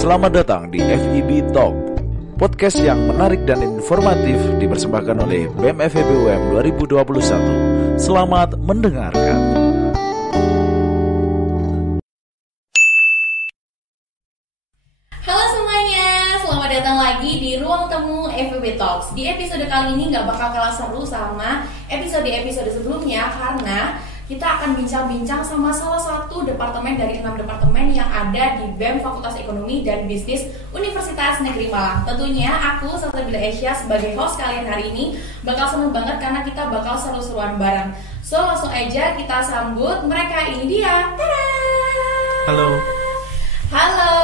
Selamat datang di FEB Talk, podcast yang menarik dan informatif dipersembahkan oleh BEM FEB UM 2021. Selamat mendengarkan. Halo semuanya, selamat datang lagi di Ruang Temu FEB Talks. Di episode kali ini gak bakal kalah seru sama episode-episode sebelumnya, karena kita akan bincang-bincang sama salah satu departemen dari 6 departemen yang ada di BEM Fakultas Ekonomi dan Bisnis Universitas Negeri Malang. Tentunya aku, Salsabila Asia, sebagai host kalian hari ini bakal seneng banget karena kita bakal seru-seruan bareng. So langsung aja kita sambut mereka. Ini dia. Tada! Halo. Halo.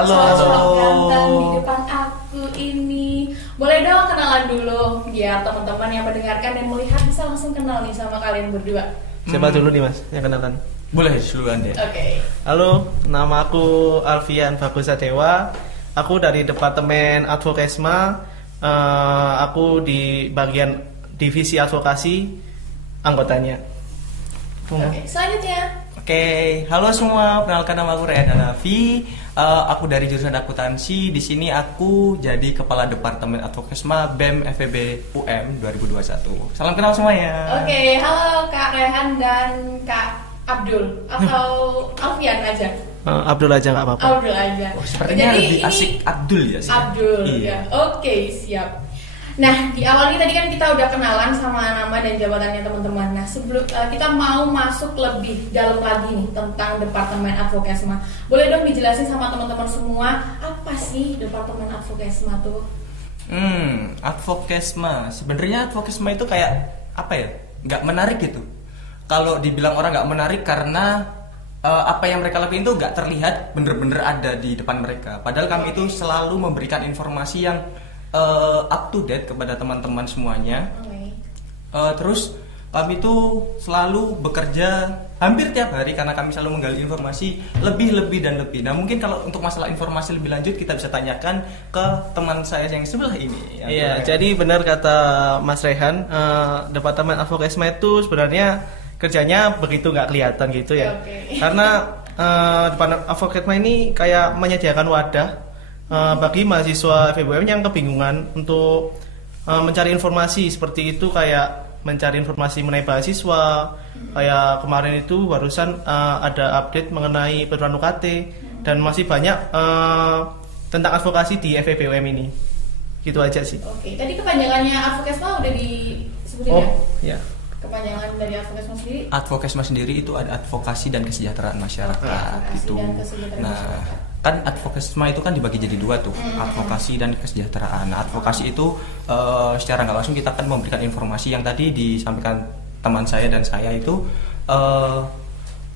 Halo. Sosok ganteng di depan aku ini. Boleh dong kenalan dulu biar teman-teman yang mendengarkan dan melihat bisa langsung kenal nih sama kalian berdua. Siapa dulu nih mas yang kenalan? Boleh duluan deh. Oke. Halo, nama aku Alfian Bagusadewa. Aku dari Departemen Advokesma. Aku di bagian divisi advokasi anggotanya. Oke, selanjutnya. Oke, halo semua. Perkenalkan nama aku Rehan Hanafi. Aku dari jurusan akuntansi. Di sini aku jadi kepala Departemen Advokesma BEM FEB UM 2021. Salam kenal semuanya. Oke, halo Kak Rehan dan Kak Abdul atau Alfian aja. Abdul aja nggak apa-apa. Abdul aja. Sepertinya Jadi lebih ini asik Abdul ya sih. Abdul Iya. ya. Oke, siap. Nah, di awal ini tadi kan kita udah kenalan sama nama dan jabatannya teman-teman. Nah, sebelum kita mau masuk lebih dalam lagi nih tentang Departemen Advokesma. Boleh dong dijelasin sama teman-teman semua apa sih Departemen Advokesma tuh? Advokesma. Sebenarnya advokesma itu kayak apa ya? Nggak menarik gitu. Kalau dibilang orang nggak menarik karena apa yang mereka lakuin itu nggak terlihat bener-bener ada di depan mereka. Padahal kami itu selalu memberikan informasi yang up to date kepada teman-teman semuanya. Terus kami itu selalu bekerja hampir tiap hari karena kami selalu menggali informasi lebih. Nah mungkin kalau untuk masalah informasi lebih lanjut kita bisa tanyakan ke teman saya yang sebelah ini. Iya, jadi benar kata Mas Rehan, Departemen Advokesma itu sebenarnya kerjanya begitu nggak kelihatan gitu ya. Oke. Karena Departemen Advokesma ini kayak menyediakan wadah bagi mahasiswa FEBUM yang kebingungan untuk mencari informasi seperti itu, kayak mencari informasi mengenai beasiswa. Kayak kemarin itu barusan ada update mengenai peraturan UKT dan masih banyak tentang advokasi di FEBUM ini. Gitu aja sih. Oke, tadi kepanjangannya Advokesma udah disebutin Oh, ya? ya. Kepanjangan dari Advokesma sendiri? Advokesma sendiri itu ada advokasi dan kesejahteraan masyarakat Advokasi gitu. dan kesejahteraan Nah, masyarakat. kan advokesma itu kan dibagi jadi dua tuh, advokasi dan kesejahteraan. Nah, advokasi itu secara nggak langsung kita akan memberikan informasi yang tadi disampaikan teman saya dan saya itu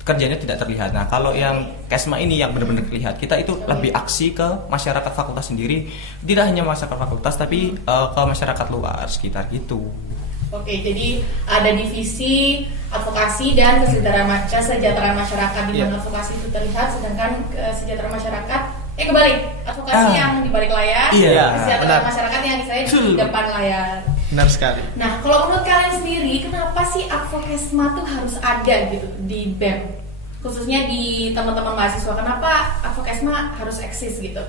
kerjanya tidak terlihat. Nah, kalau yang kesma ini yang benar-benar terlihat, kita itu lebih aksi ke masyarakat fakultas sendiri, tidak hanya masyarakat fakultas tapi ke masyarakat luar sekitar gitu. Oke, jadi ada divisi advokasi dan kesejahteraan masyarakat di mana advokasi itu terlihat, sedangkan kesejahteraan masyarakat kebalik, advokasi yang di balik layar, Iya, kesejahteraan benar. masyarakat yang di depan layar. Benar sekali. Nah, kalau menurut kalian sendiri, kenapa sih Advokesma tuh harus ada gitu di BEM? Khususnya di teman-teman mahasiswa, kenapa Advokesma harus eksis gitu?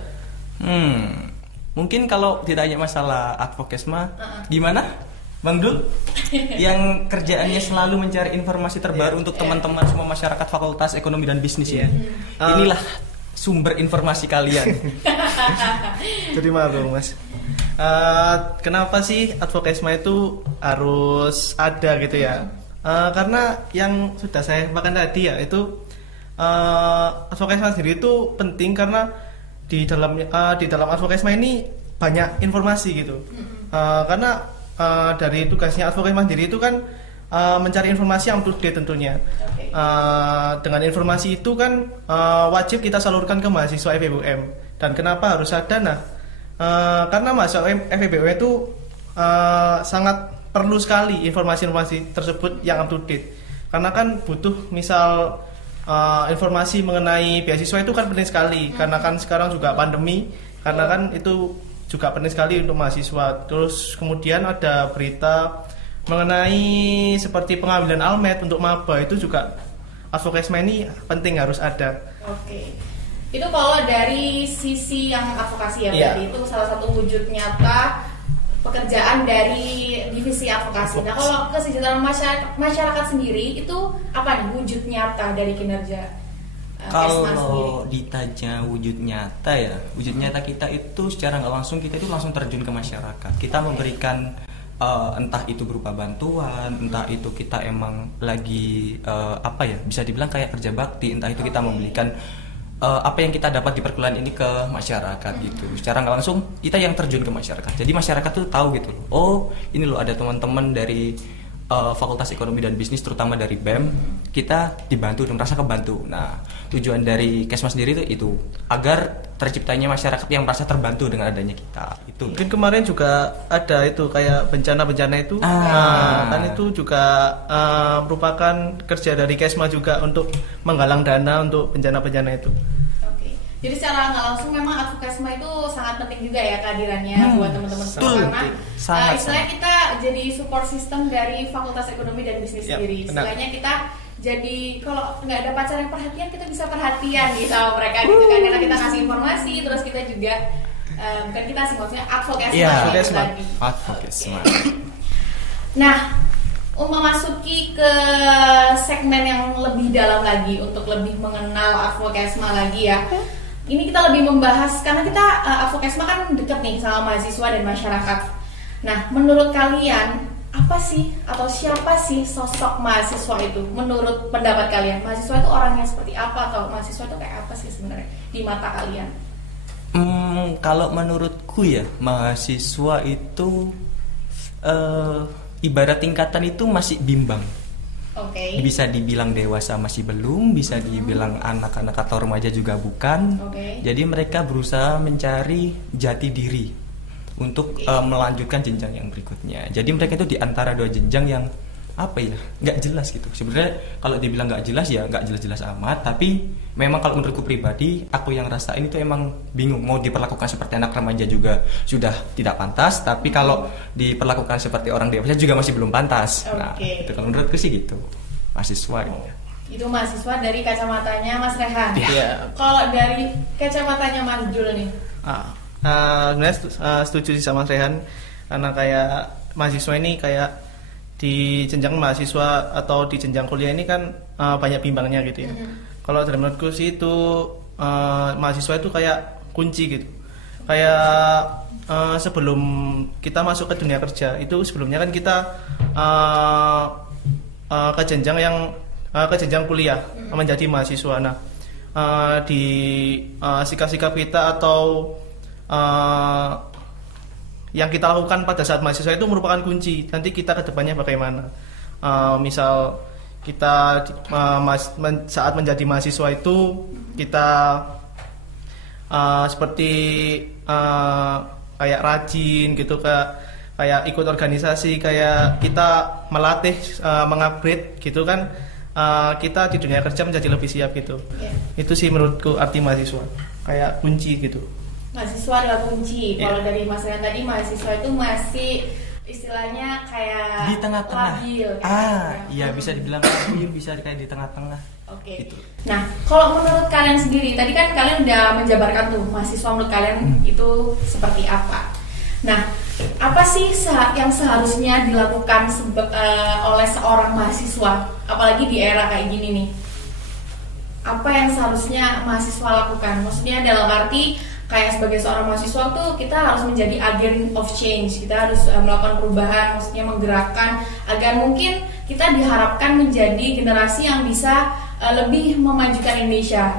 Mungkin kalau ditanya masalah advokesma, gimana? Bang Dul, yang kerjaannya selalu mencari informasi terbaru untuk teman-teman semua masyarakat Fakultas Ekonomi dan Bisnis ya. Inilah sumber informasi kalian. Jadi malu mas. Kenapa sih Advokesma itu harus ada gitu ya? Karena yang sudah saya makan tadi ya itu Advokesma sendiri itu penting karena di dalam Advokesma ini banyak informasi gitu. Karena dari tugasnya Advokesma sendiri itu kan mencari informasi yang up to date tentunya. Dengan informasi itu kan wajib kita salurkan ke mahasiswa FEBUM. Dan kenapa harus ada? Nah, karena mahasiswa FEBUM itu sangat perlu sekali informasi-informasi tersebut yang up to date. Karena kan butuh misal informasi mengenai beasiswa itu kan penting sekali. Karena kan sekarang juga pandemi. Karena kan itu juga penting sekali untuk mahasiswa. Terus kemudian ada berita mengenai seperti pengambilan almet untuk maba, itu juga Advokesma ini penting, harus ada. Oke. Itu kalau dari sisi yang advokasi ya, Iya. berarti itu salah satu wujud nyata pekerjaan dari divisi advokasi. Nah, kalau kesejahteraan masyarakat sendiri itu apa nih wujud nyata dari kinerja Kesma sendiri? Kalau ditanya wujud nyata ya, wujud nyata kita itu secara nggak langsung kita itu langsung terjun ke masyarakat. Kita memberikan entah itu berupa bantuan, entah itu kita emang lagi apa ya, bisa dibilang kayak kerja bakti, entah itu kita memberikan apa yang kita dapat di perkuliahan ini ke masyarakat gitu. Secara nggak langsung kita yang terjun ke masyarakat. Jadi masyarakat tuh tahu gitu loh. Oh, ini loh ada teman-teman dari Fakultas Ekonomi dan Bisnis terutama dari BEM, kita dibantu dan merasa kebantu. Nah, tujuan dari Kesma sendiri itu agar terciptanya masyarakat yang merasa terbantu dengan adanya kita. Itu. Mungkin kemarin juga ada itu kayak bencana-bencana itu, kan itu juga merupakan kerja dari Kesma juga untuk menggalang dana untuk bencana-bencana itu. Oke. Jadi secara nggak langsung memang advokasma itu sangat penting juga ya kehadirannya buat teman-teman semua, betul. karena Sangat, istilahnya kita jadi support system dari Fakultas Ekonomi dan Bisnis Ya, sendiri. benar. Istilahnya kita jadi kalau nggak ada pacar yang perhatian, kita bisa perhatian nih sama mereka gitu kan, karena kita kasih informasi, terus kita juga bukan kita sih, maksudnya advokasi Iya, advokasma. tadi. Advokasma. Nah, memasuki ke segmen yang lebih dalam lagi untuk lebih mengenal advokasma lagi ya. Ini kita lebih membahas karena kita advokasma kan dekat nih sama mahasiswa dan masyarakat. Nah, menurut kalian apa sih atau siapa sih sosok mahasiswa itu? Menurut pendapat kalian, mahasiswa itu orangnya seperti apa atau mahasiswa itu kayak apa sih sebenarnya di mata kalian? Kalau menurutku ya, mahasiswa itu ibarat tingkatan itu masih bimbang. Oke. Bisa dibilang dewasa masih belum, bisa dibilang anak-anak atau remaja juga bukan. Oke. Jadi mereka berusaha mencari jati diri untuk melanjutkan jenjang yang berikutnya. Jadi mereka itu di antara dua jenjang yang apa ya, nggak jelas gitu. Sebenarnya kalau dibilang nggak jelas ya nggak jelas-jelas amat. Tapi memang kalau menurutku pribadi, aku yang rasain itu emang bingung. Mau diperlakukan seperti anak remaja juga sudah tidak pantas. Tapi kalau diperlakukan seperti orang dewasa juga masih belum pantas. Nah, Oke. itu kalau menurutku sih gitu. Mahasiswa. Itu mahasiswa dari kacamatanya Mas Rehan. Iya. Kalau dari kacamatanya Mas Jul nih. Sebenarnya setuju sih sama Rehan, karena kayak mahasiswa ini kayak di jenjang mahasiswa atau di jenjang kuliah ini kan banyak bimbangnya gitu ya. Kalau dalam menurutku sih itu mahasiswa itu kayak kunci gitu. Kayak sebelum kita masuk ke dunia kerja itu sebelumnya kan kita ke jenjang kuliah menjadi mahasiswa. Nah, di sikap-sikap kita atau yang kita lakukan pada saat mahasiswa itu merupakan kunci nanti kita ke depannya bagaimana. Misal kita saat menjadi mahasiswa itu kita seperti kayak rajin gitu, kayak ikut organisasi, kayak kita melatih mengupgrade gitu kan, kita di dunia kerja menjadi lebih siap gitu. Itu sih menurutku arti mahasiswa, kayak kunci gitu. Mahasiswa adalah kunci. Kalau dari Mas Rian tadi, mahasiswa itu masih istilahnya kayak Di tengah-tengah. labil. Iya bisa dibilang labil, bisa kayak di tengah-tengah. Oke. Gitu. Nah, kalau menurut kalian sendiri, tadi kan kalian udah menjabarkan tuh mahasiswa menurut kalian itu seperti apa. Nah, apa sih yang seharusnya dilakukan oleh seorang mahasiswa, apalagi di era kayak gini nih? Apa yang seharusnya mahasiswa lakukan? Maksudnya dalam arti kayak sebagai seorang mahasiswa tuh kita harus menjadi agent of change, kita harus melakukan perubahan, maksudnya menggerakkan agar mungkin kita diharapkan menjadi generasi yang bisa lebih memajukan Indonesia,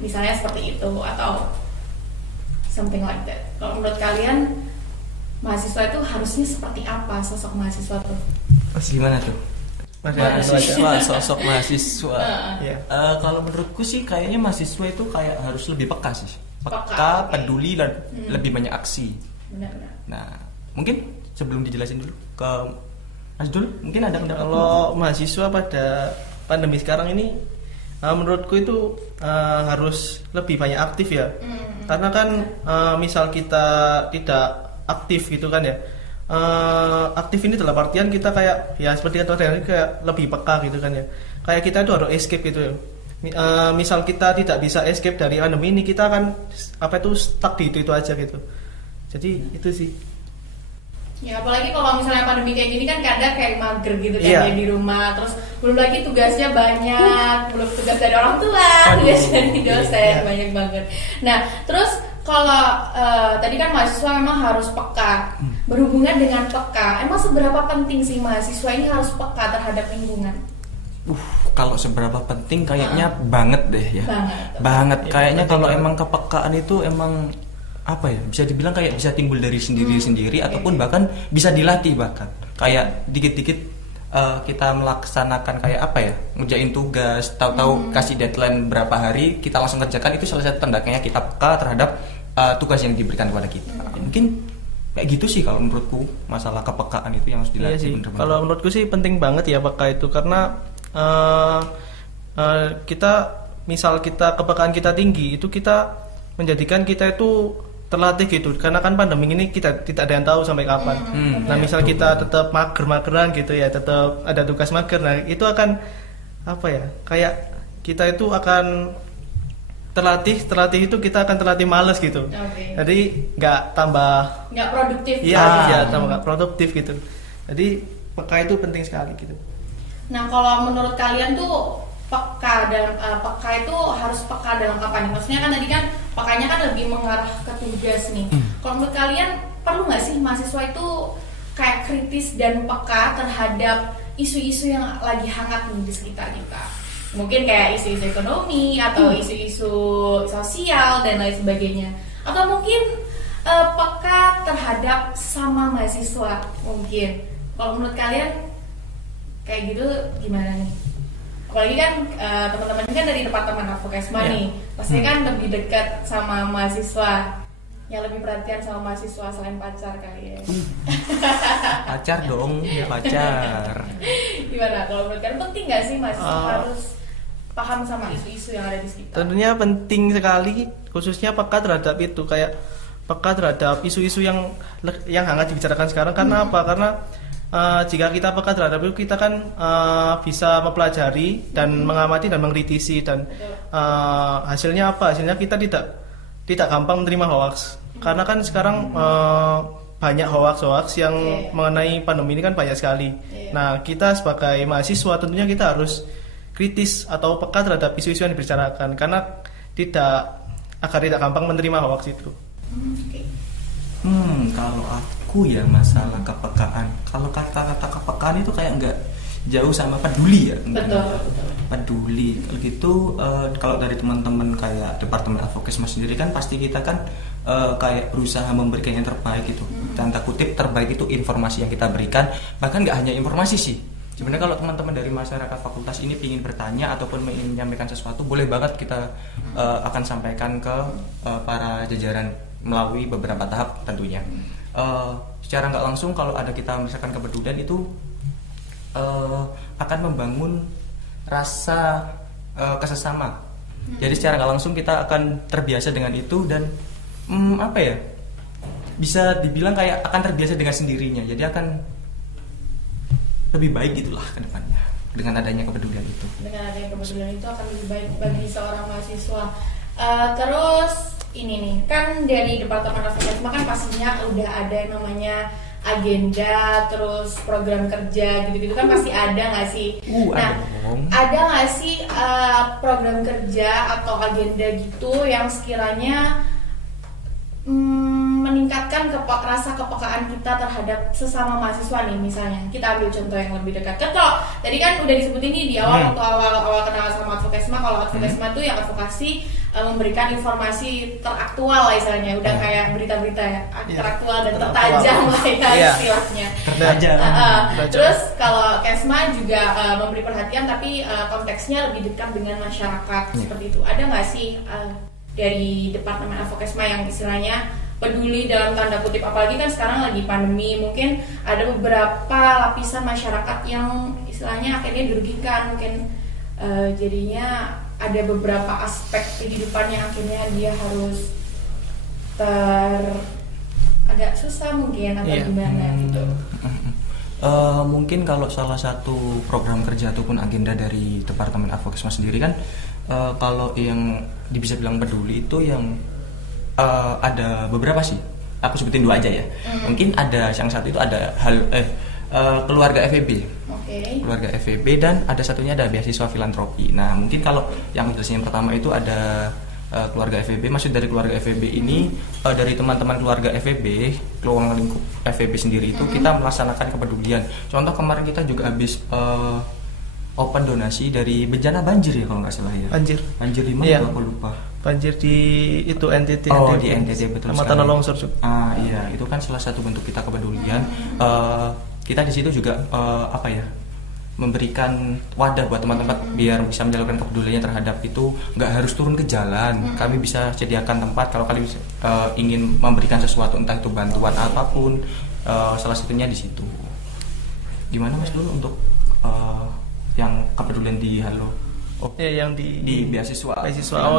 misalnya seperti itu atau something like that. Kalau menurut kalian mahasiswa itu harusnya seperti apa sosok mahasiswa tuh? Gimana tuh? Mahasiswa. Sosok mahasiswa. Iya. Kalau menurutku sih kayaknya mahasiswa itu kayak harus lebih peka sih. Peka, Peka, oke. peduli dan lebih banyak aksi. Benar-benar. Nah, mungkin sebelum dijelasin dulu ke Mas Dul, mungkin ada pendapat. Kalau mahasiswa pada pandemi sekarang ini, menurutku itu harus lebih banyak aktif ya. Karena kan misal kita tidak aktif gitu kan ya. Aktif ini dalam artian kita kayak ya seperti kata tadi kayak lebih peka gitu kan ya. Kayak kita itu harus escape gitu ya. misal kita tidak bisa escape dari pandemi ini, kita akan stuck di itu aja gitu. Jadi itu sih. Ya apalagi kalau misalnya pandemi kayak gini kan kadang kayak mager gitu kan Iya. ya di rumah, terus belum lagi tugasnya banyak, belum tugas dari orang tua, tugas dari dosen Iya. banyak banget. Nah terus kalau tadi kan mahasiswa memang harus peka. Berhubungan dengan peka, emang seberapa penting sih mahasiswa ini harus peka terhadap lingkungan? Kalau seberapa penting kayaknya banget deh ya. Banget. Kayaknya kalau emang kepekaan itu emang apa ya, bisa dibilang kayak bisa timbul dari sendiri ataupun bahkan bisa dilatih, bahkan kayak dikit-dikit kita melaksanakan kayak apa ya, ngerjain tugas, tahu-tahu kasih deadline berapa hari kita langsung kerjakan, itu salah satu tandanya kita peka terhadap tugas yang diberikan kepada kita. Mungkin kayak gitu sih kalau menurutku, masalah kepekaan itu yang harus dilatih. Iya sih. bener-bener. Kalau menurutku sih penting banget ya peka itu, karena kita misal kita kepekaan kita tinggi, itu kita menjadikan kita itu terlatih gitu, karena kan pandemi ini kita tidak ada yang tahu sampai kapan. Nah misal kita tetap mager-mageran gitu ya, tetap ada tugas mager, nah itu akan apa ya, kayak kita itu akan terlatih itu kita akan terlatih males gitu. Jadi nggak produktif. Iya, tambah nggak produktif gitu. Jadi peka itu penting sekali gitu. Nah kalau menurut kalian tuh peka itu harus peka dalam apa nih? Maksudnya kan tadi kan pekanya kan lebih mengarah ke tugas nih. Kalau menurut kalian perlu nggak sih mahasiswa itu kayak kritis dan peka terhadap isu-isu yang lagi hangat nih di sekitar kita? Mungkin kayak isu-isu ekonomi atau isu-isu sosial dan lain sebagainya. Atau mungkin peka terhadap sesama mahasiswa mungkin. Kalau menurut kalian kayak gitu gimana nih? Apalagi kan teman-teman kan dari Departemen Advokesma nih, pasti kan lebih dekat sama mahasiswa, yang lebih perhatian sama mahasiswa selain pacar kali ya. Pacar dong, pacar. Gimana? Kalau menurut kalian penting nggak sih mahasiswa harus paham sama isu-isu yang ada di sekitar? Tentunya penting sekali, khususnya peka terhadap itu, kayak peka terhadap isu-isu yang hangat dibicarakan sekarang. Karena apa? Karena jika kita peka terhadap itu, kita kan bisa mempelajari dan mengamati dan mengkritisi, dan hasilnya apa? Hasilnya kita tidak gampang menerima hoax, karena kan sekarang banyak hoax yang mengenai pandemi ini kan banyak sekali. Nah kita sebagai mahasiswa tentunya kita harus kritis atau peka terhadap isu-isu yang dibicarakan, karena agar tidak gampang menerima hoax itu. Kalau aku ya masalah kepekaan. Kalau kata-kata kepekaan itu kayak nggak jauh sama peduli ya. Betul. Peduli. Kalau gitu, kalau dari teman-teman kayak Departemen Advokesma sendiri kan pasti kita kan kayak berusaha memberikan yang terbaik itu. Tanda kutip terbaik itu informasi yang kita berikan. Bahkan nggak hanya informasi sih. Sebenarnya kalau teman-teman dari masyarakat fakultas ini ingin bertanya ataupun ingin menyampaikan sesuatu, boleh banget kita akan sampaikan ke para jajaran melalui beberapa tahap tentunya. Secara nggak langsung kalau ada kita misalkan kepedulian itu akan membangun rasa kesesama. Jadi secara nggak langsung kita akan terbiasa dengan itu, dan apa ya, bisa dibilang kayak akan terbiasa dengan sendirinya. Jadi akan lebih baik gitulah ke depannya dengan adanya kepedulian itu. Dengan adanya kepedulian itu akan lebih baik bagi seorang mahasiswa. Terus ini nih, kan dari Departemen Advokesma kan pastinya udah ada yang namanya agenda, terus program kerja gitu-gitu kan pasti ada nggak sih? Ada nggak sih program kerja atau agenda gitu yang sekiranya meningkatkan rasa kepekaan kita terhadap sesama mahasiswa nih? Misalnya kita ambil contoh yang lebih dekat. Kan kalau tadi kan udah disebutin nih di awal waktu awal kenal sama Advokesma, kalau Advokesma tuh yang advokasi memberikan informasi teraktual lah istilahnya, udah kayak berita-berita ya, teraktual dan tertajam lah ya istilahnya. Terus kalau Kesma juga memberi perhatian, tapi konteksnya lebih dekat dengan masyarakat seperti itu. Ada nggak sih dari Departemen Advokesma yang istilahnya peduli dalam tanda kutip, apalagi kan sekarang lagi pandemi, mungkin ada beberapa lapisan masyarakat yang istilahnya akhirnya dirugikan, mungkin jadinya ada beberapa aspek kehidupan yang akhirnya dia harus agak susah mungkin atau gimana gitu. Mungkin kalau salah satu program kerja ataupun agenda dari Departemen Advokesma sendiri kan Kalau yang bisa bilang peduli itu yang ada beberapa sih. Aku sebutin 2 aja ya. Mungkin ada yang satu itu ada keluarga FEB. Keluarga FEB dan ada satunya ada beasiswa filantropi. Nah, mungkin kalau yang jelasnya yang pertama itu ada keluarga FEB. Maksud dari keluarga FEB ini dari teman-teman keluarga FEB, keluarga lingkup FEB sendiri itu kita melaksanakan kepedulian. Contoh kemarin kita juga habis open donasi dari bencana banjir ya kalau nggak salah ya. Banjir di mana? Aku lupa. Banjir di itu NTT. Di NTT betul sama sekali. tanah longsor juga. Iya, itu kan salah satu bentuk kita kepedulian. Kita di situ juga memberikan wadah buat teman-teman biar bisa menjalankan kepeduliannya terhadap itu, nggak harus turun ke jalan. Kami bisa sediakan tempat kalau kalian ingin memberikan sesuatu, entah itu bantuan apapun, salah satunya di situ. Gimana Mas dulu untuk yang kepedulian di Halo? Yang di beasiswa.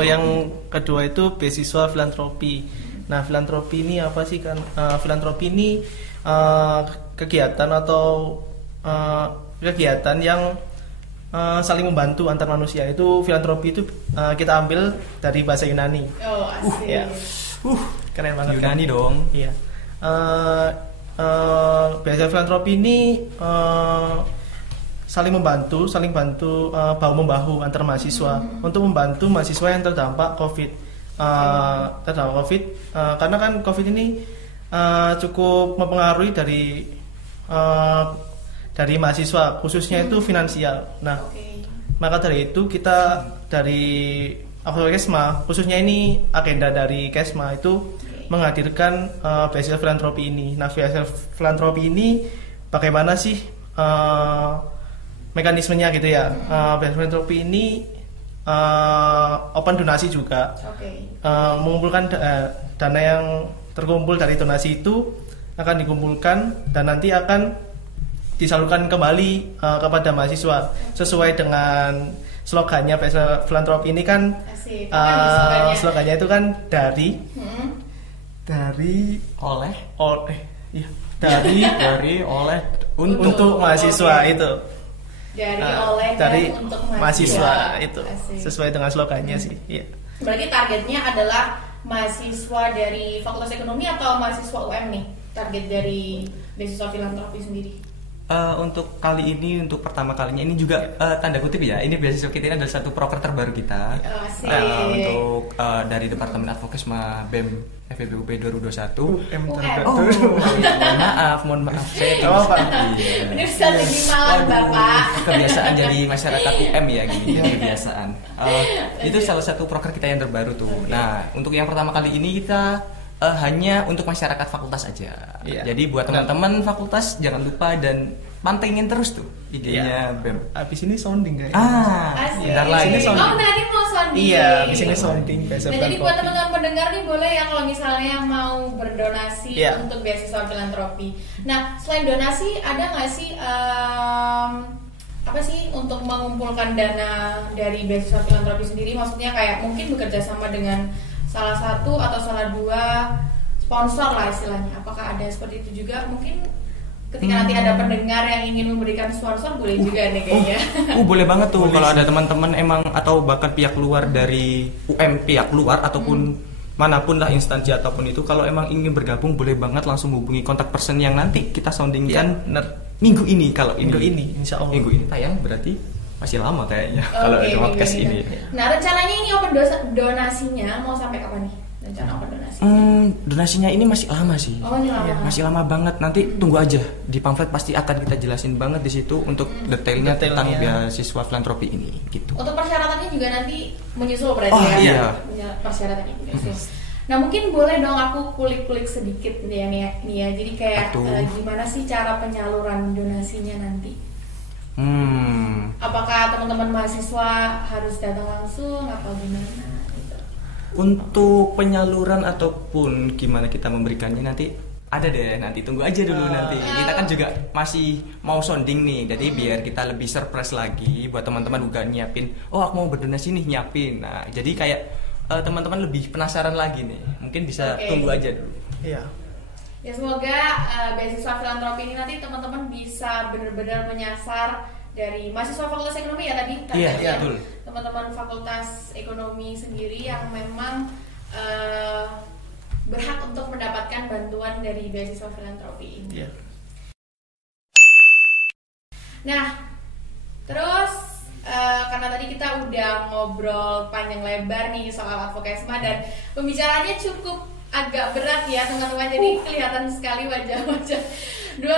Yang kedua itu beasiswa filantropi. Nah, filantropi ini apa sih kan? Filantropi ini kegiatan atau kegiatan yang saling membantu antar manusia. Itu filantropi itu kita ambil dari bahasa Yunani. Asik. Keren banget Yunani kan? dong. Iya. Beasiswa filantropi ini saling bantu bahu membahu antar mahasiswa untuk membantu mahasiswa yang terdampak COVID. Karena kan COVID ini cukup mempengaruhi dari mahasiswa, khususnya itu finansial. Nah, maka dari itu kita dari Kesma, khususnya ini agenda dari Kesma itu menghadirkan beasiswa filantropi ini. Nah, beasiswa filantropi ini bagaimana sih mekanismenya gitu ya? Beasiswa filantropi ini open donasi juga, mengumpulkan dana yang terkumpul dari donasi itu akan dikumpulkan dan nanti akan disalurkan kembali kepada mahasiswa sesuai dengan slogannya beasiswa filantropi ini kan. Slogannya itu kan dari untuk mahasiswa itu. Dari mahasiswa itu. Asik. Sesuai dengan slogannya sih. Iya. Berarti targetnya adalah mahasiswa dari Fakultas Ekonomi atau mahasiswa UM nih? Target dari beasiswa filantropi sendiri? Untuk kali ini, untuk pertama kalinya ini juga tanda kutip ya, ini beasiswa kita ini adalah satu proker terbaru kita. Untuk dari Departemen Advokesma BEM FEB UP 2021. Mohon maaf. Pemirsa lebih malam Bapak. Kebiasaan jadi masyarakat UM ya gini, kebiasaan. Itu salah satu proker kita yang terbaru tuh. Nah, untuk yang pertama kali ini kita hanya untuk masyarakat fakultas aja. Jadi buat teman-teman fakultas jangan lupa dan pantengin terus tuh IG-nya BEM. Abis ini sounding guys. Bentar lagi. Nanti mau sounding. Iya, abis ini sounding. Nah, jadi buat teman-teman pendengar nih boleh ya kalau misalnya mau berdonasi untuk beasiswa filantropi. Nah, selain donasi ada nggak sih apa sih untuk mengumpulkan dana dari beasiswa filantropi sendiri? Maksudnya kayak mungkin bekerja sama dengan salah satu atau salah dua sponsor lah istilahnya. Apakah ada seperti itu juga? Mungkin ketika nanti ada pendengar yang ingin memberikan sponsor boleh juga nih kayaknya. Boleh banget tuh kalau ada teman-teman emang atau bahkan pihak luar dari UM, pihak luar ataupun manapun lah instansi ataupun itu, kalau emang ingin bergabung boleh banget langsung hubungi kontak person yang nanti kita soundingkan minggu ini. Kalau minggu ini insya Allah. Minggu ini tayang berarti masih lama kayaknya kalau di podcast ini. Nah, rencananya ini open donasinya mau sampai kapan nih? Rencana open donasi? Donasinya ini masih lama sih. Masih lama banget. Nanti tunggu aja di pamflet pasti akan kita jelasin banget di situ untuk detailnya tentang beasiswa filantropi ini gitu. Untuk persyaratannya juga nanti menyusul berarti persyaratannya juga. Nah, mungkin boleh dong aku kulik-kulik sedikit nih ya. Jadi kayak gimana sih cara penyaluran donasinya nanti? Apakah teman-teman mahasiswa harus datang langsung atau gimana gitu? Untuk penyaluran ataupun gimana kita memberikannya nanti ada deh, nanti tunggu aja dulu nanti. Kita kan juga masih mau sounding nih, jadi biar kita lebih surprise lagi buat teman-teman juga nyiapin. Aku mau berdonasi nih, nyiapin. Nah, jadi kayak teman-teman lebih penasaran lagi nih. Mungkin bisa tunggu aja dulu. Iya. Ya semoga beasiswa filantropi ini nanti teman-teman bisa benar-benar menyasar dari mahasiswa Fakultas Ekonomi ya tadi. Iya, betul. teman-teman Fakultas Ekonomi sendiri yang memang berhak untuk mendapatkan bantuan dari beasiswa filantropi ini. Yeah. Nah, terus karena tadi kita udah ngobrol panjang lebar nih soal Advokesma dan pembicaranya cukup agak berat ya teman-teman, jadi kelihatan sekali wajah-wajah dua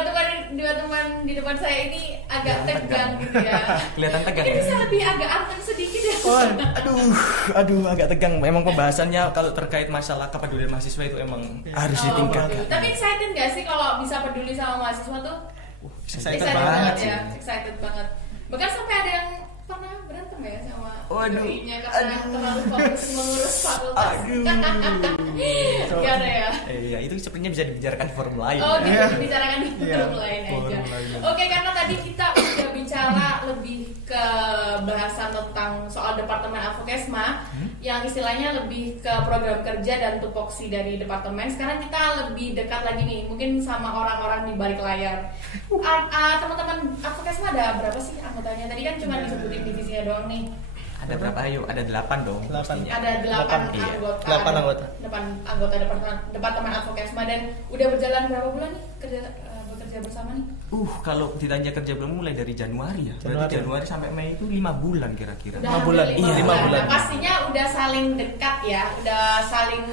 teman di depan saya ini agak tegang gitu ya. Kelihatan tegang. Mungkin bisa lebih agak anteng sedikit ya. Oh, aduh agak tegang. Memang pembahasannya kalau terkait masalah kepedulian mahasiswa itu emang harus ditingkatkan. Tapi excited gak sih kalau bisa peduli sama mahasiswa tuh? Excited banget ya, excited banget. Bahkan sampai ada yang pernah berantem ya sama doinya karena terlalu fokus mengurus fakultas. Gak ada ya? Iya, itu sepertinya bisa dibicarakan di forum lain. Oh gitu, dibicarakan di forum lain aja. Oke, karena tadi kita udah bicara lebih ke bahasan tentang soal Departemen Advokesma yang istilahnya lebih ke program kerja dan tupoksi dari departemen. Sekarang kita lebih dekat lagi nih, mungkin sama orang-orang di balik layar. Teman-teman Advokesma ada berapa sih anggotanya? Tadi kan cuma disebutin divisinya doang nih. Ada berapa? Ayo, ada 8 dong. 8. Ada 8 anggota. 8 anggota. 8 anggota Departemen Advokesma dan udah berjalan berapa bulan nih bekerja bersama nih? Kalau ditanya kerja belum mulai dari Januari ya. Berarti Januari sampai Mei itu 5 bulan kira-kira. 5 bulan. Iya, 5 bulan. Nah, pastinya udah saling dekat ya, udah saling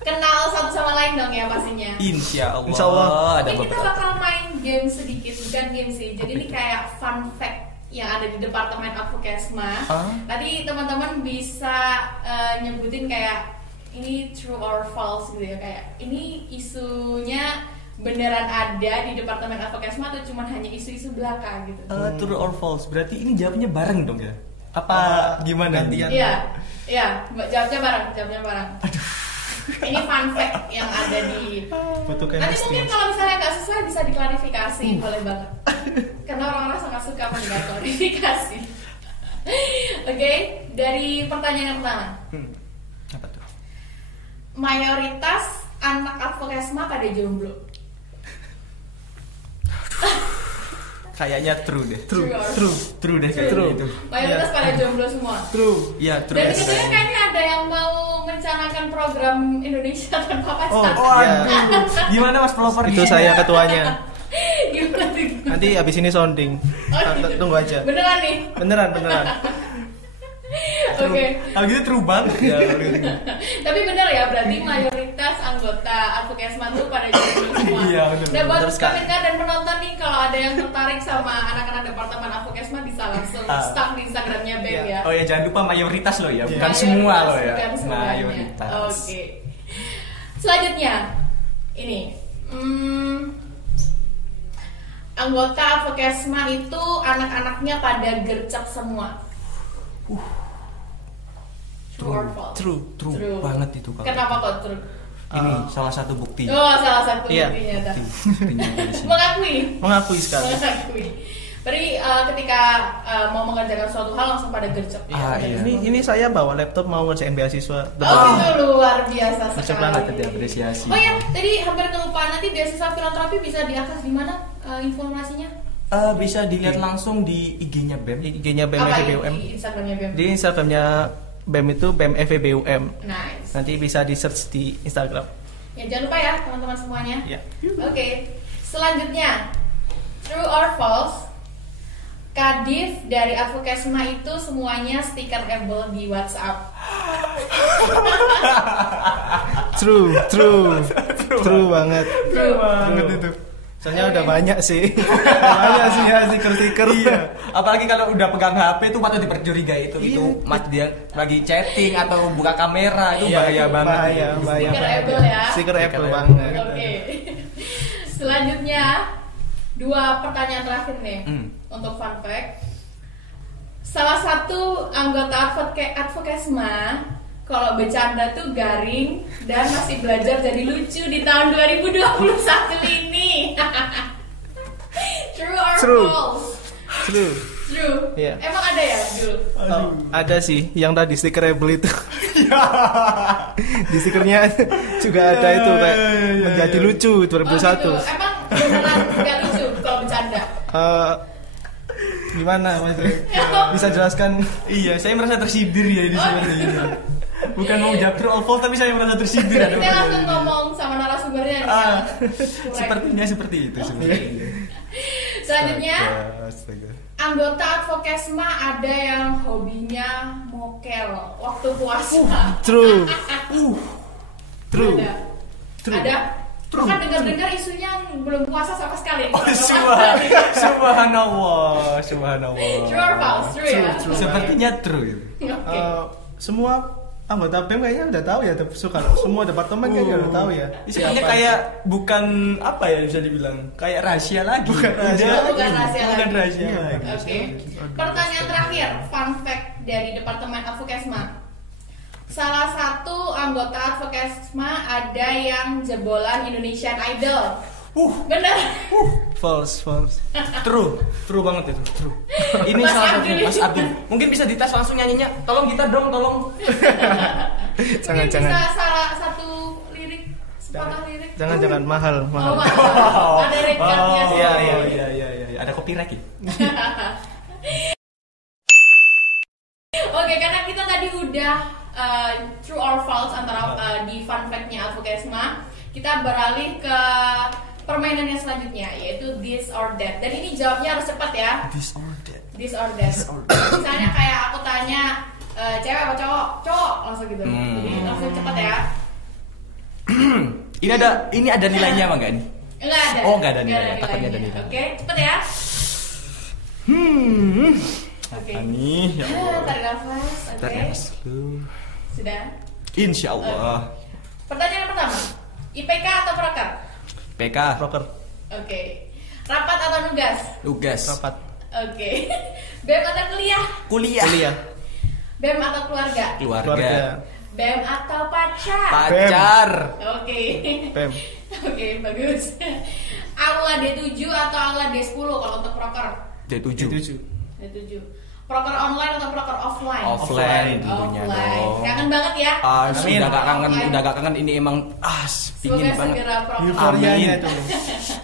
kenal satu sama lain dong ya pastinya. Insya Allah. Ada kita bakal main game sedikit, bukan game sih. Jadi ini kayak fun fact yang ada di Departemen Advokesma. Tadi teman-teman bisa nyebutin kayak ini true or false gitu ya, kayak ini isunya beneran ada di Departemen Advokesma atau cuma hanya isu-isu belaka gitu. True or false, berarti ini jawabnya bareng dong ya? Apa gimana? Gantian. Iya, jawabnya bareng. Aduh. Ini fun fact yang ada di. Nanti mungkin kalau misalnya nggak sesuai bisa diklarifikasi, boleh banget. Karena orang-orang sangat suka mendengar klarifikasi. Oke, dari pertanyaan yang pertama. Apa tuh? Mayoritas anak Advokesma pada jomblo. Kayaknya true deh. True deh kayak gitu. Mayoritas pada jomblo semua. True. Iya, true. Dan kemudian kayaknya ada yang mau mencanangkan program Indonesia tanpa pacar. Aduh. Gimana Mas pelopor? Itu saya ketuanya. Gimana tuh? Nanti abis ini sounding. Gitu. Tunggu aja. Beneran nih? Beneran. Oke. Kalau gitu true banget ya. Tapi bener ya, berarti mayoritas anggota Advokesma tuh pada jomblo semua. Iya, bener. Nah, buat Bener sekali. pendengar dan penonton nih, kalau ada yang tertarik sama anak-anak Departemen Advokesma bisa langsung stalk di Instagramnya BEM ya. Oh ya, jangan lupa mayoritas loh ya, bukan Mayoritas, semua loh ya. bukan semuanya. Mayoritas. Oke. Selanjutnya, ini anggota Advokesma itu anak-anaknya pada gercep semua. True or false? True banget itu kalau. Kenapa kok true? Ini salah satu bukti. Oh, salah satu Iya. buktinya. Buktinya dari sini. Mengakui sekali. Berarti ketika mau mengerjakan suatu hal langsung pada gercep. Iya. Ini saya bawa laptop mau ngerjain beasiswa. Itu luar biasa Gercep sekali. banget tadi apresiasi. Oh ya, tadi hampir kelupaan, nanti beasiswa filantropi bisa diakses di mana informasinya? Bisa dilihat langsung di IG-nya BEM. IG-nya BEM Apa FEBUM. di Instagramnya BEM? Di Instagramnya BEM itu BEM FEBUM. Nice. Nanti bisa di search di Instagram. Ya jangan lupa ya teman-teman semuanya. Ya. Oke. Selanjutnya, true or false? Kadif dari Advokesma itu semuanya stickerable di WhatsApp. True banget. True. Itu. Soalnya udah banyak sih. Banyak sih ya stiker-stiker. Iya. Apalagi kalau udah pegang HP itu patut dipercurigai itu mas dia lagi chatting atau buka kamera itu bahaya banget. Bahaya. Stickerable ya. Stickerable banget. Oke. Selanjutnya, 2 pertanyaan terakhir nih untuk fun fact. Salah satu anggota Advokesma kalau bercanda tuh garing dan masih belajar jadi lucu di tahun 2021 ini. True or false? True. Iya. Emang ada ya, Jul? Oh, ada sih yang tadi stickerable itu. Di stikernya juga ada itu kayak menjadi lucu 2021. Gitu. Emang beneran nggak lucu kalau bercanda? Gimana Mas? Bisa jelaskan? Iya, saya merasa tersindir ya di seperti ini. Bukan mau jawab true or false, tapi saya merasa tersindir. Kita langsung ngomong sama narasumbernya. Sepertinya seperti itu sebenarnya. Selanjutnya, Astaga. anggota Advokesma ada yang hobinya mokel waktu puasa. True. True. Ada. True. Ada. Kan dengar-dengar isunya belum puasa sama sekali. Oh, subhanallah. True or false? True ya. True. Sepertinya true itu. Oke. Semua anggota BEM kayaknya udah tahu ya, semua departemen kayaknya udah tahu ya. Sebenarnya kayak bukan apa ya bisa dibilang kayak rahasia lagi. Bukan rahasia. Bukan rahasia Bukan lagi. rahasia lagi. Oke. Pertanyaan terakhir, fun fact dari Departemen Advokesma. Salah satu anggota Advokesma ada yang jebolan Indonesian Idol. Bener? False. True banget itu. True. Ini Mas salah Abdul. satunya Mas Abdul. Mungkin bisa dites langsung nyanyinya. Tolong gitar dong, tolong. Mungkin Jangan. bisa salah satu lirik, sepatah lirik. Jangan mahal. Oh, mahal. Ada recordnya. Oh, sendiri. Iya. Ada copyright ya. Oke, karena kita tadi udah true or false antara di fun fact-nya Advokesma, kita beralih ke permainan yang selanjutnya, yaitu this or that. Dan ini jawabnya harus cepat ya. This or that. Misalnya kayak aku tanya cewek apa cowok? Cowok, langsung gitu. Jadi langsung cepat ya. Ini ada nilainya apa enggak nih? Enggak ada. Oh, enggak ada nilainya. Takutnya ada nilai. Oke, cepet ya. Oke. Ani, ya Allah. Tarik nafas. Tarik Oke. nafas dulu. Sudah. Insya Allah. Pertanyaan pertama. IPK atau proker? PK. Proper. Oke. Rapat atau nugas? Tugas. Rapat. Oke. BEM atau kuliah? Kuliah. BEM atau keluarga? Keluarga. BEM atau pacar? Pacar. Oke. BEM. Oke, bagus. Aula D7 atau Aula D10 kalau untuk proker? D7. D7. Proker online atau proker offline? Offline tentunya dong. Kangen banget ya? Udah gak kangen, Offline. udah gak kangen. Ini emang pingin Semoga banget. segera proker. Euforianya itu.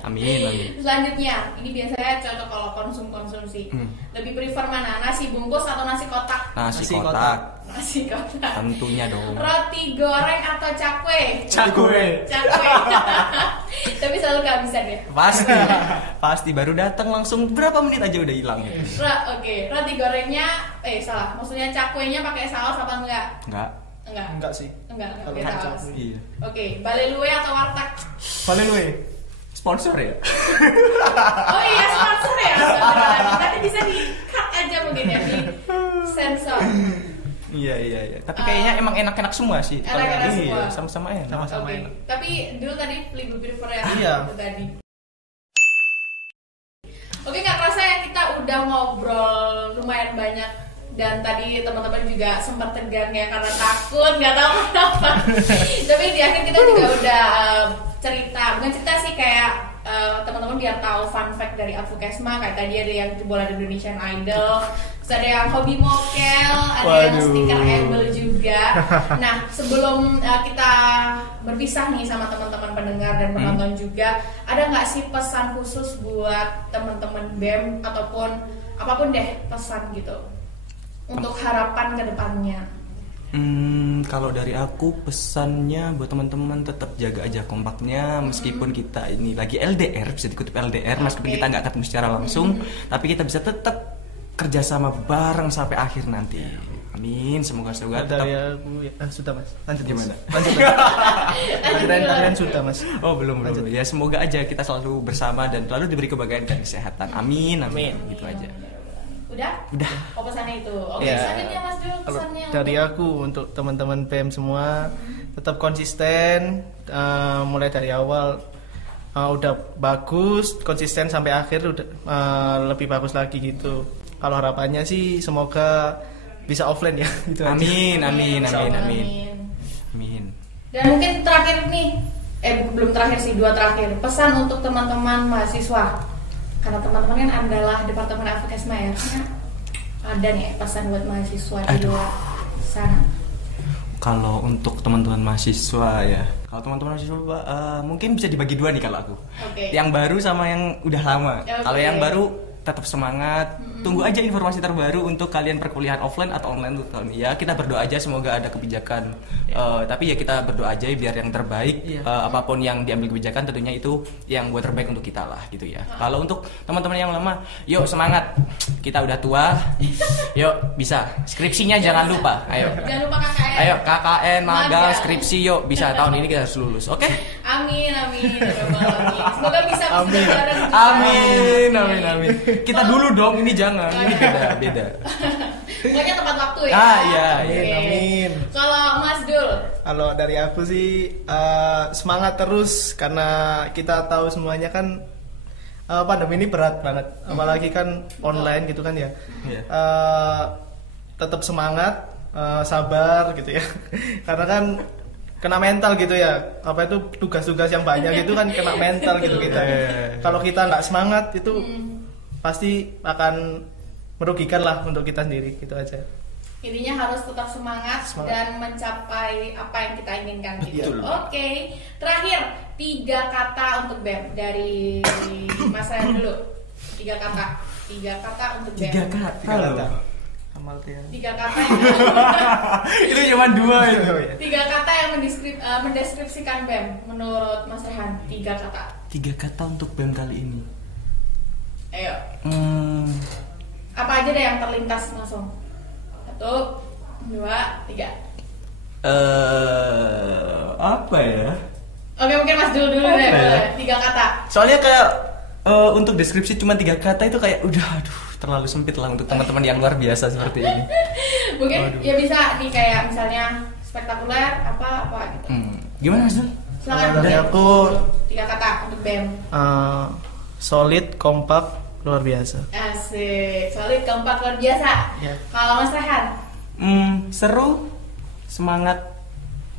Amin. Selanjutnya, ini biasanya cocok kalau konsumsi. Lebih prefer mana? Nasi bungkus atau nasi kotak? Nasi Nasi kotak. Nasi kotak. Tentunya dong. Roti goreng atau cakwe? Cakwe. Cakwe. Tapi selalu kehabisan ya. Pasti baru datang langsung berapa menit aja udah hilang gitu. Oke, roti gorengnya salah. Maksudnya cakwenya pakai saus apa enggak? Enggak. Enggak sih. Enggak Kalau pakai saus. cakwe. Iya. Oke, balelue atau warteg? Balelue. Sponsor ya? Oh iya, sponsor ya. Astagfirullahaladzim. Nanti bisa di-cut aja mungkin ya, di sensor. Iya. Tapi kayaknya emang enak-enak semua sih. Enak-enak Iya, semua. sama-sama enak. Sama-sama Oke. enak. Tapi dulu tadi lebih prefer ya. Iya. Itu tadi. Oke, nggak kerasa ya kita udah ngobrol lumayan banyak dan tadi teman-teman juga sempat tegang ya karena takut nggak tahu kenapa. Tapi di akhir kita juga udah bukan cerita sih kayak teman-teman biar tahu fun fact dari Advokesma, kayak tadi ada yang jebolan Indonesian Idol, terus ada yang hobi mokel, ada yang Waduh. stiker embel juga. Nah, sebelum kita berpisah nih sama teman-teman pendengar dan penonton juga, ada nggak sih pesan khusus buat teman-teman BEM ataupun apapun deh pesan gitu untuk harapan ke depannya? Kalau dari aku pesannya buat teman-teman tetap jaga aja kompaknya meskipun kita ini lagi LDR, bisa dikutip LDR meskipun kita nggak ketemu secara langsung, tapi kita bisa tetap kerjasama bareng sampai akhir nanti. Amin, semoga tetap. Dari aku sudah Mas. Lanjut Gimana? Lanjut. Kalian sudah Mas. Oh belum. Ya semoga aja kita selalu bersama dan selalu diberi kebahagiaan dan kesehatan. Amin. Gitu aja. Udah? Oh, pesannya itu. Oke, Ya. selanjutnya Mas Jul, Kalau pesannya dari untuk- aku untuk teman-teman BEM semua tetap konsisten, mulai dari awal udah bagus, konsisten sampai akhir udah lebih bagus lagi gitu. Kalau harapannya sih semoga bisa offline ya gitu aja. Amin. Amin. Dan mungkin terakhir nih, belum terakhir sih, dua terakhir. Pesan untuk teman-teman mahasiswa. Karena teman-teman kan adalah Departemen Advokesma ya. Karena ada nih pesan buat mahasiswa di luar sana. Kalau untuk teman-teman mahasiswa ya, kalau teman-teman mahasiswa mungkin bisa dibagi dua nih kalau aku. Oke. Yang baru sama yang udah lama. Oke. Kalau yang baru tetap semangat, Tunggu aja informasi terbaru untuk kalian perkuliahan offline atau online tuh tahun. Ya kita berdoa aja semoga ada kebijakan. Tapi ya kita berdoa aja biar yang terbaik. Apapun yang diambil kebijakan tentunya itu yang buat terbaik untuk kita lah gitu ya. Kalau untuk teman-teman yang lama, yuk semangat. Kita udah tua. Yuk bisa. Skripsinya jangan lupa. Ayo. Jangan lupa KKN. Ayo KKN, magang, Magang. skripsi yuk. Bisa tahun ini kita harus lulus. Oke? Amin. Semoga bisa Amin. bareng juga. Amin. Kita dulu dong, ini jangan. Ini beda. Pokoknya tepat waktu ya. Iya. Oke. Amin. Kalau Mas Dul, Kalau dari aku sih semangat terus karena kita tahu semuanya kan pandemi ini berat banget, apalagi kan online gitu kan ya. Iya. Tetap semangat, sabar gitu ya. Karena kan kena mental gitu ya. Apa itu tugas-tugas yang banyak itu kan kena mental gitu kita. Kalau kita nggak semangat itu pasti akan merugikan lah untuk kita sendiri gitu aja. intinya harus tetap semangat dan mencapai apa yang kita inginkan gitu. Oke. Terakhir 3 kata untuk BEM dari Mas Ryan dulu. 3 kata. 3 kata untuk BEM. 3 kata. Halo. 3 kata yang itu cuma 2 itu. 3 kata yang mendeskripsikan BEM menurut Mas Rehan. 3 kata. 3 kata untuk BEM kali ini. Ayo. Apa aja deh yang terlintas langsung. 1, 2, 3. Apa ya? Oke, mungkin Mas dulu deh, boleh. 3 kata. Soalnya kayak untuk deskripsi cuma 3 kata itu kayak udah terlalu sempit lah untuk teman-teman yang luar biasa seperti ini. Mungkin ya bisa nih kayak misalnya spektakuler apa gitu. Gimana Mas? Silakan. Dari aku 3 kata untuk BEM. Solid, kompak, luar biasa. Asik, solid, kompak, luar biasa. Ya. Kalau Mas Rehan? Seru, semangat,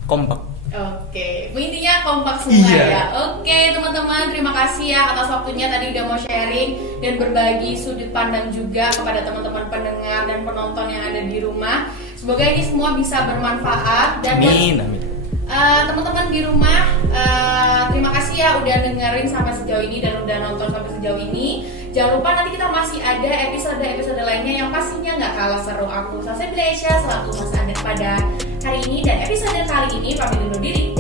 kompak. Oke, intinya kompak semua Iya. ya. Oke teman-teman, terima kasih ya atas waktunya tadi udah mau sharing dan berbagi sudut pandang juga kepada teman-teman pendengar dan penonton yang ada di rumah. Semoga ini semua bisa bermanfaat dan Amin. teman-teman di rumah, terima kasih ya udah dengerin sampai sejauh ini dan udah nonton sampai sejauh ini. Jangan lupa nanti kita masih ada episode lainnya yang pastinya nggak kalah seru. Aku Sasha Blesha selaku Mas Adet pada hari ini dan episode kali ini pamit undur diri.